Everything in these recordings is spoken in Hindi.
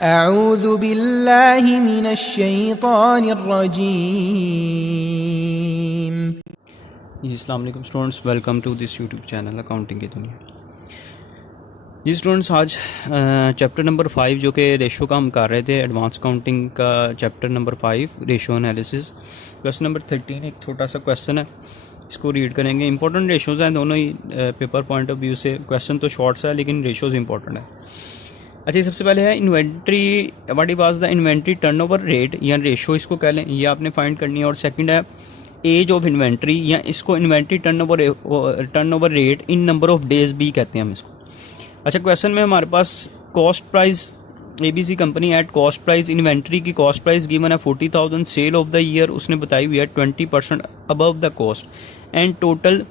अऊज़ु बिल्लाहि मिनश्शैतानिर्रजीम। जी अस्सलाम वालेकुम students, welcome to this YouTube channel accounting की दुनिया। जी स्टूडेंट्स, आज चैप्टर नंबर 5 जो कि रेशो का हम कर रहे थे, एडवांस काउंटिंग का chapter number 5 ratio analysis, question number 13 एक छोटा सा क्वेश्चन है, इसको रीड करेंगे। इंपॉर्टेंट रेशोज़ हैं दोनों ही पेपर पॉइंट ऑफ व्यू से। क्वेश्चन तो शॉर्ट सा है लेकिन रेशोज़ इंपॉर्टेंट है। अच्छा, सबसे पहले है inventory, what was the inventory turnover rate या रेशो इसको कह लें, ये आपने फाइंड करनी है। और सेकंड है एज ऑफ इन्वेंट्री, या इसको inventory turnover rate in number of days भी कहते हैं हम इसको। अच्छा, क्वेश्चन में हमारे पास cost price, ABC company at cost price, inventory की कॉस्ट प्राइस गिवन है 40,000, सेल ऑफ द ईयर उसने बताई हुई है 20% above the cost and total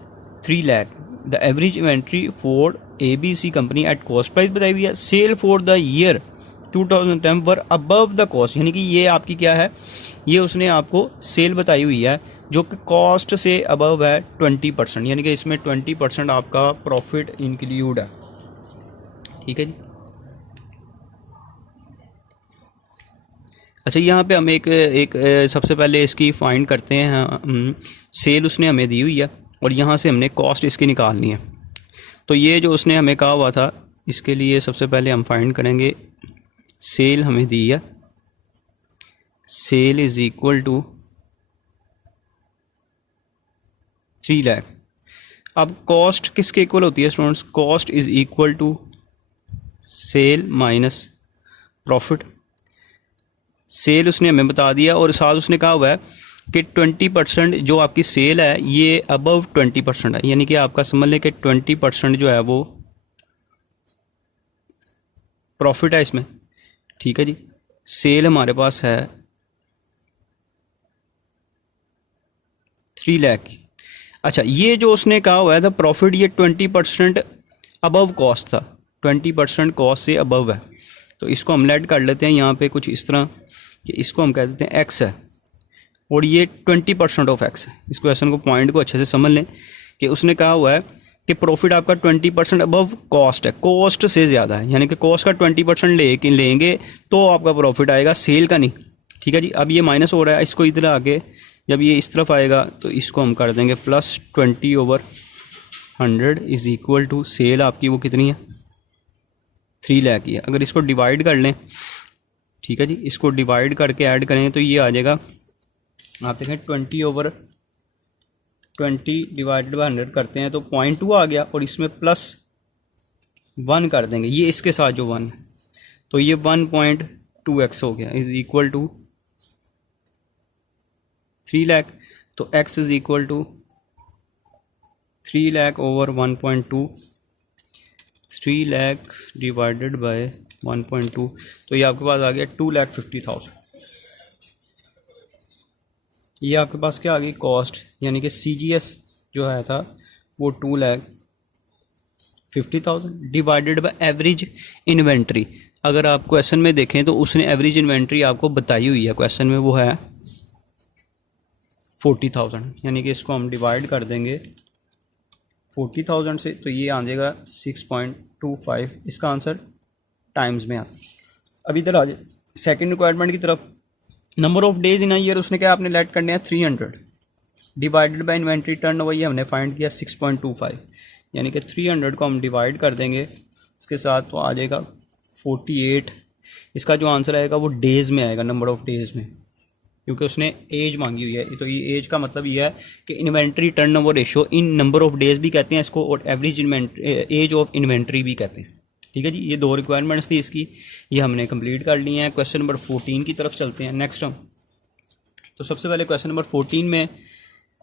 3 lakh. The average inventory for ABC company at cost price बताई हुई है, sale for the year 2010 were above the cost, यानी कि ये आपकी क्या है, ये उसने आपको सेल बताई हुई है जो कि कॉस्ट से अबव है 20%, यानी कि इसमें 20% आपका प्रॉफिट इंक्लूड है। ठीक है जी। अच्छा, यहाँ पे हम एक सबसे पहले इसकी फाइंड करते हैं। सेल उसने हमें दी हुई है और यहाँ से हमने कॉस्ट इसकी निकालनी है। तो ये जो उसने हमें कहा हुआ था, इसके लिए सबसे पहले हम फाइंड करेंगे, सेल हमें दी है, sale is equal to 3 lakh. अब कॉस्ट किसके इक्वल होती है students? Cost is equal to sale minus profit. Sale उसने हमें बता दिया और साथ उसने कहा हुआ है कि 20% जो आपकी सेल है ये अबव 20% है, यानी कि आपका समझ लें कि 20% जो है वो प्रॉफिट है इसमें। ठीक है जी। सेल हमारे पास है 3 लाख की। अच्छा, ये जो उसने कहा हुआ है था प्रॉफिट, ये 20% अबव कॉस्ट था, 20% कॉस्ट से अबव है। तो इसको हम लेट कर लेते हैं यहाँ पे कुछ इस तरह कि इसको हम कह देते हैं एक्स है और ये 20% ऑफ एक्स है। इस क्वेश्चन को पॉइंट को अच्छे से समझ लें कि उसने कहा हुआ है कि प्रॉफिट आपका 20% अबव कॉस्ट है, कॉस्ट से ज़्यादा है, यानी कि कॉस्ट का 20% लेंगे तो आपका प्रॉफिट आएगा, सेल का नहीं। ठीक है जी। अब ये माइनस हो रहा है, इसको इधर आगे जब ये इस तरफ आएगा तो इसको हम कर देंगे plus 20/100 is equal to sale आपकी वो कितनी है, 3 लाख की है। अगर इसको डिवाइड कर लें, ठीक है जी, इसको डिवाइड करके ऐड करें तो ये आ जाएगा, आप देखें 20/20 डिवाइडेड बाई 100 करते हैं तो 0.2 आ गया और इसमें +1 कर देंगे, ये इसके साथ जो 1 है तो ये 1.2x हो गया, इज़ इक्वल टू 3 लाख। तो x is equal to 3 lakh over 1.2, 3 lakh divided by 1.2, तो ये आपके पास आ गया 2,50,000। ये आपके पास क्या आ गई, कॉस्ट, यानी कि CGS जो है था वो 2,50,000 डिवाइडेड बाय एवरेज इन्वेंट्री। अगर आप क्वेश्चन में देखें तो उसने एवरेज इन्वेंट्री आपको बताई हुई है क्वेश्चन में, वो है 40,000, यानी कि इसको हम डिवाइड कर देंगे 40,000 से तो ये आ जाएगा 6.25, इसका आंसर टाइम्स में आता है। अब इधर आ जाए सेकेंड रिक्वायरमेंट की तरफ। Number of days in a year उसने क्या आपने लेट करने हैं 300 डिवाइडेड बाय इन्वेंट्री टर्नओवर, ये हमने फाइंड किया 6.25, यानी कि 300 को हम डिवाइड कर देंगे इसके साथ तो आ जाएगा 48। इसका जो आंसर आएगा वो डेज़ में आएगा, नंबर ऑफ डेज़ में, क्योंकि उसने एज मांगी हुई है। तो ये एज का मतलब ये है कि inventory turnover ratio in number of days भी कहते हैं इसको और एवरेज एज ऑफ इन्वेंट्री भी कहते हैं। ठीक है जी। ये 2 रिक्वायरमेंट्स थी इसकी, ये हमने कंप्लीट कर ली हैं। क्वेश्चन नंबर 14 की तरफ चलते हैं नेक्स्ट हम। तो सबसे पहले क्वेश्चन नंबर 14 में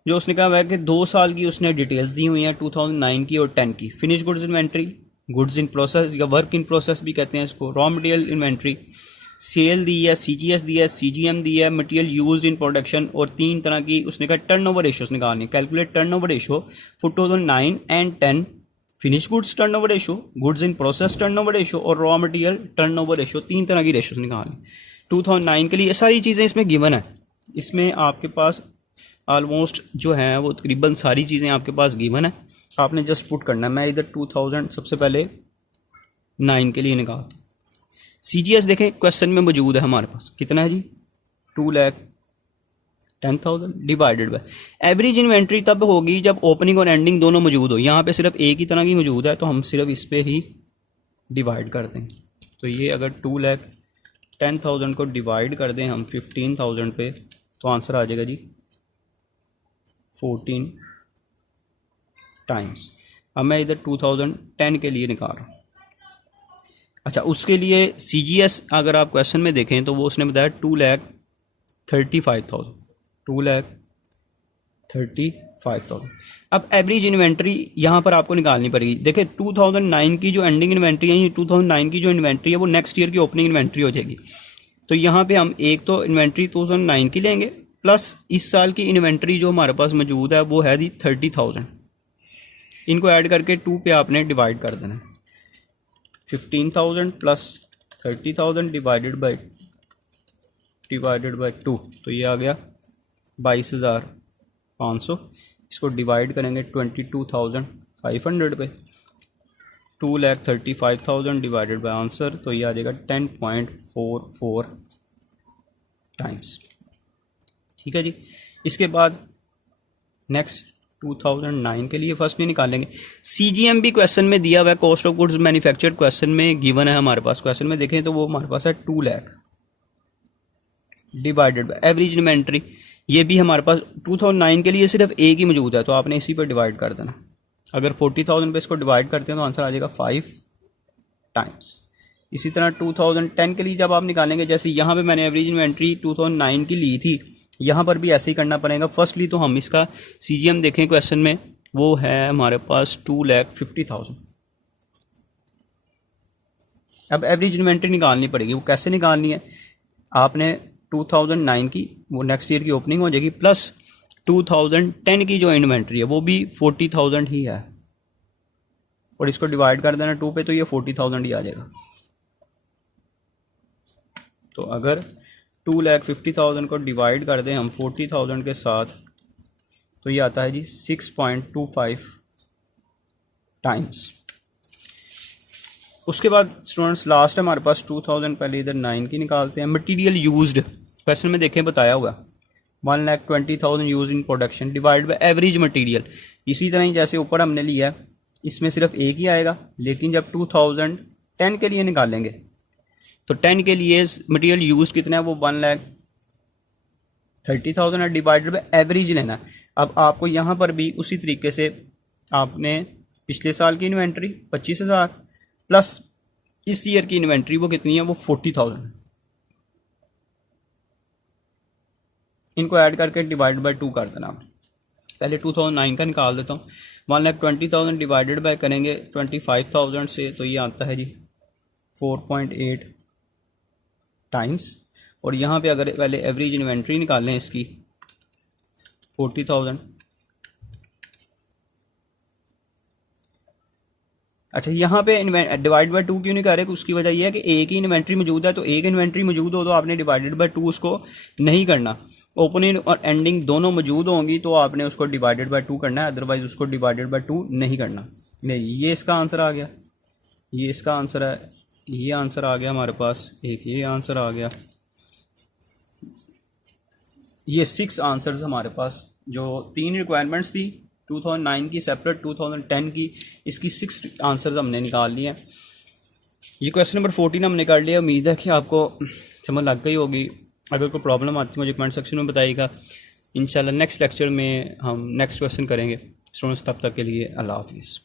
जो उसने कहा है कि 2 साल की उसने डिटेल्स दी हुई हैं, 2009 की और 10 की। Finish goods inventory, goods in process या वर्क इन प्रोसेस भी कहते हैं इसको, रॉ मटेरियल इन्वेंट्री, सेल दी है, CGS दी है, CGM दी है, मटेरियल यूज्ड इन प्रोडक्शन, और 3 तरह की उसने कहा टर्नओवर रेशियोज निकालनी है। Calculate turnover ratio for 2009 and 10, finish goods turnover ratio, goods in process turnover ratio और रॉ मटेरियल टर्नओवर रेशियो, 3 तरह की रेशियोज निकालनी। 2009 के लिए ये सारी चीज़ें इसमें गिवन है, इसमें आपके पास ऑलमोस्ट जो है वो तकरीबन सारी चीज़ें आपके पास गिवन है, आपने जस्ट पुट करना है। मैं इधर 2000 सबसे पहले 9 के लिए निकालता हूँ। CGS देखें क्वेश्चन में मौजूद है हमारे पास, कितना है जी 2,10,000 डिवाइडेड बाय एवरेज इन्वेंट्री तब होगी जब ओपनिंग और एंडिंग दोनों मौजूद हो। यहाँ पे सिर्फ एक ही तरह की मौजूद है तो हम सिर्फ इस पर ही डिवाइड कर दें। तो ये अगर 2,10,000 को डिवाइड कर दें हम 15,000 पे तो आंसर आ जाएगा जी 14 टाइम्स। अब मैं इधर 2010 के लिए निकाल रहा हूँ। अच्छा, उसके लिए CGS अगर आप क्वेश्चन में देखें तो वो उसने बताया 2,35,000 2,35,000। अब एवरेज इन्वेंट्री यहाँ पर आपको निकालनी पड़ेगी। देखिए 2009 की जो एंडिंग इन्वेंट्री है, 2009 की जो इन्वेंट्री है वो नेक्स्ट ईयर की ओपनिंग इन्वेंट्री हो जाएगी। तो यहाँ पे हम एक तो इन्वेंट्री 2009 की लेंगे प्लस इस साल की इन्वेंट्री जो हमारे पास मौजूद है वो है दी 30,000। इनको ऐड करके 2 पे आपने डिवाइड कर देना। 15,000 प्लस 30,000 डिवाइडेड बाय 2, तो ये आ गया 22,500। इसको डिवाइड करेंगे 22,500 पे, 2,35,000 डिवाइडेड बाय आंसर, तो ये आ जाएगा 10.44 टाइम्स। ठीक है जी। इसके बाद नेक्स्ट 2009 के लिए फर्स्ट नहीं निकालेंगे। CGM भी क्वेश्चन में दिया हुआ है, cost of goods manufactured question में गिवन है हमारे पास। क्वेश्चन में देखें तो वो हमारे पास है 2 lakh divided by average inventory. ये भी हमारे पास 2009 के लिए सिर्फ एक ही मौजूद है तो आपने इसी पर डिवाइड कर देना। अगर 40,000 पे इसको डिवाइड करते हैं तो आंसर आ जाएगा 5 टाइम्स। इसी तरह 2010 के लिए जब आप निकालेंगे, जैसे यहाँ पे मैंने एवरेज इन्वेंट्री 2009 की ली थी, यहाँ पर भी ऐसे ही करना पड़ेगा। फर्स्टली तो हम इसका CGM देखें क्वेश्चन में, वो है हमारे पास 2,50,000। अब एवरेज इन्वेंट्री निकालनी पड़ेगी। वो कैसे निकालनी है, आपने 2009 की वो नेक्स्ट ईयर की ओपनिंग हो जाएगी प्लस 2010 की जो इन्वेंट्री है वो भी 40,000 ही है और इसको डिवाइड कर देना 2 पे तो ये 40,000 ही आ जाएगा। तो अगर 2,50,000 को डिवाइड कर दें हम 40,000 के साथ तो ये आता है जी 6.25 टाइम्स। उसके बाद स्टूडेंट्स लास्ट है हमारे पास 2000, पहले इधर 9 की निकालते हैं। मटेरियल यूज्ड क्वेश्चन में देखें बताया हुआ 1,20,000 use in production divide by average material. इसी तरह ही जैसे ऊपर हमने लिया है इसमें सिर्फ एक ही आएगा, लेकिन जब 2010 के लिए निकालेंगे तो 10 के लिए मटेरियल यूज कितना है वो 1,30,000 है डिवाइडेड बाय एवरेज लेना है। अब आपको यहाँ पर भी उसी तरीके से आपने पिछले साल की इन्वेंट्री 25,000 प्लस इस ईयर की इन्वेंट्री वो कितनी है वो 40,000, इनको ऐड करके डिवाइड बाय 2 कर देना। पहले 2009 का निकाल देता हूँ। 1,20,000 डिवाइडेड बाय करेंगे 25,000 से तो ये आता है जी 4.8 टाइम्स। और यहाँ पे अगर पहले एवरेज इन्वेंट्री निकालें इसकी 40,000। अच्छा, यहाँ पे डिवाइड बाय 2 क्यों नहीं कर रहे? उसकी वजह यह है कि एक ही इन्वेंट्री मौजूद है, तो एक इन्वेंट्री मौजूद हो तो आपने डिवाइडेड बाय 2 उसको नहीं करना। ओपनिंग और एंडिंग दोनों मौजूद होंगी तो आपने उसको डिवाइडेड बाय 2 करना है, अदरवाइज उसको डिवाइडेड बाय 2 नहीं करना। नहीं, ये इसका आंसर आ गया, ये इसका आंसर है, ये आंसर आ गया हमारे पास, एक ये आंसर आ गया। ये 6 आंसर्स हमारे पास, जो 3 रिक्वायरमेंट्स थी 2009 की सेपरेट, 2010 की, इसकी 6 आंसर्स हमने निकाल लिए हैं। ये क्वेश्चन नंबर 14 हमने कर लिया। उम्मीद है कि आपको समझ लग गई होगी। अगर कोई प्रॉब्लम आती है मुझे कमेंट सेक्शन में बताइएगा। इंशाल्लाह नेक्स्ट लेक्चर में हम नेक्स्ट क्वेश्चन करेंगे। स्टूडेंट्स तब तक के लिए अल्लाह हाफिज़।